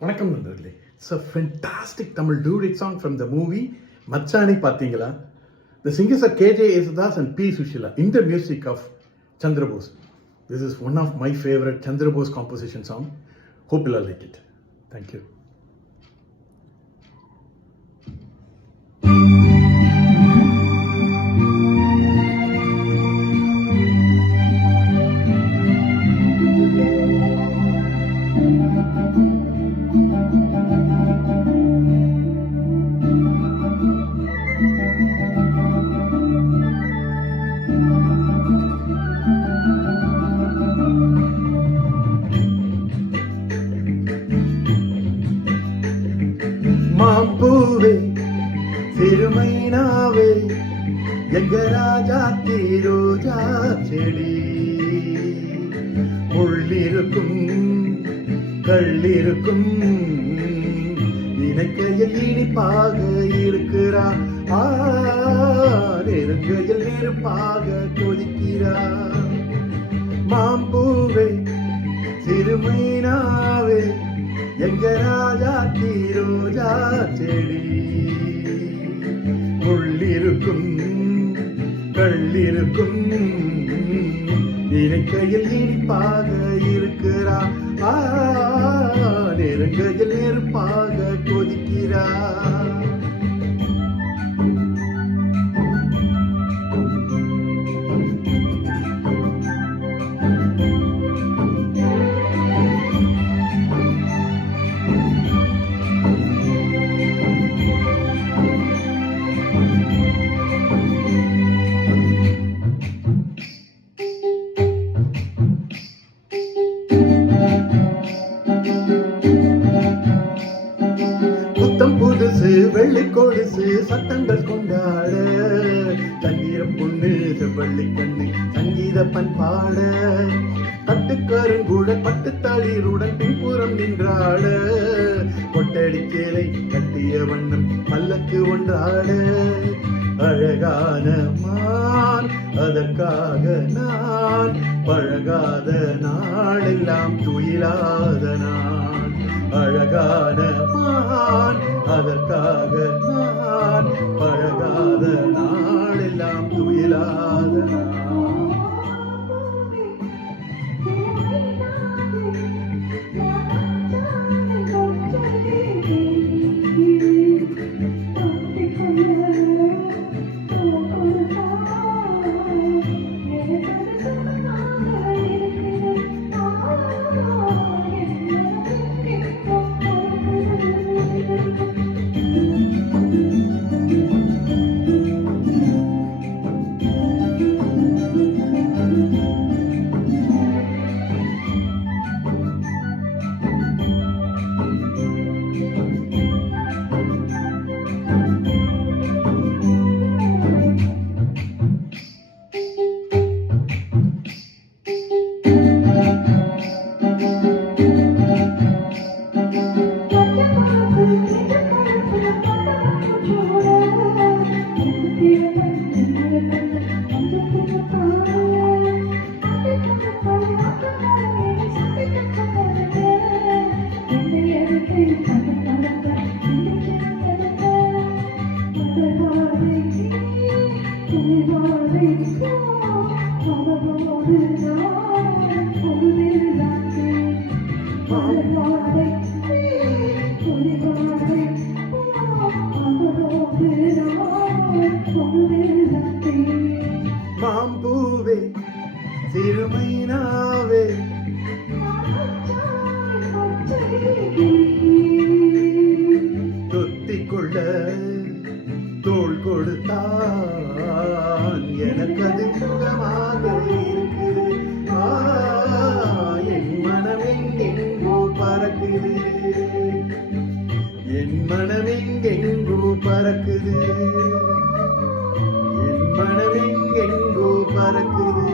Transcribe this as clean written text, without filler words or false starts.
வணக்கம் நண்பர்களே. It's a fantastic Tamil duet song from the movie மச்சானி பார்த்தீங்களா. The singers are KJ Yesudas and P. Sushila in the music of Chandra Bose. This is one of my favorite Chandra Bose composition song. Hope you'll like it. Thank you. மாம்பூவே சிறுமைனாவே எங்க ராஜா ரோஜா செடி, முள்ளிருக்கும் கள்ளிருக்கும் நினைக்கையில் இனிப்பாக இருக்கிறா, நெருங்கையில் நெருப்பாக கொதிக்கிறா. மாம்பூவே சிறுமைனாவே எங்க ராஜா ரோஜா செடி, முள்ளிருக்கும் கள்ளிருக்கும் நினைக்கையில் இனிப்பாக இருக்கிறா, நெருங்கையில் நெருப்பாக கொதிக்கிறா. புத்தம் புதுசு வெள்ளி கொலுசு சத்தங்கள் கொண்டாட, தண்ணீர பொண்ணு செவ்வள்ளி கண்ணு சங்கீத பண்பாட, கட்டுக்கருங்குட பட்டு தளிருடன் பின்புறம் நின்றாட, கொட்டடி சேலை கட்டிய வண்ணம் பல்லக்கு ஒன்றாட, அழகான மான் அதற்காக நான் பழகாத நாளெல்லாம் துயிலாத நான், அழகான மான் அதற்காக நான் பழகாத நாளெல்லாம் துயிலாத நான். மாம்பூவே சிறுமைனாவே தொத்திக்கொள்ள தோள் கொடுத்தான் எனக்கு அது சுகமாக இருக்குது, என் மனமெங்கெங்கோ பறக்குது, என் மனமெங்கெங்கோ பறக்குது, என் மனமெங்கெங்கோ பறக்குது.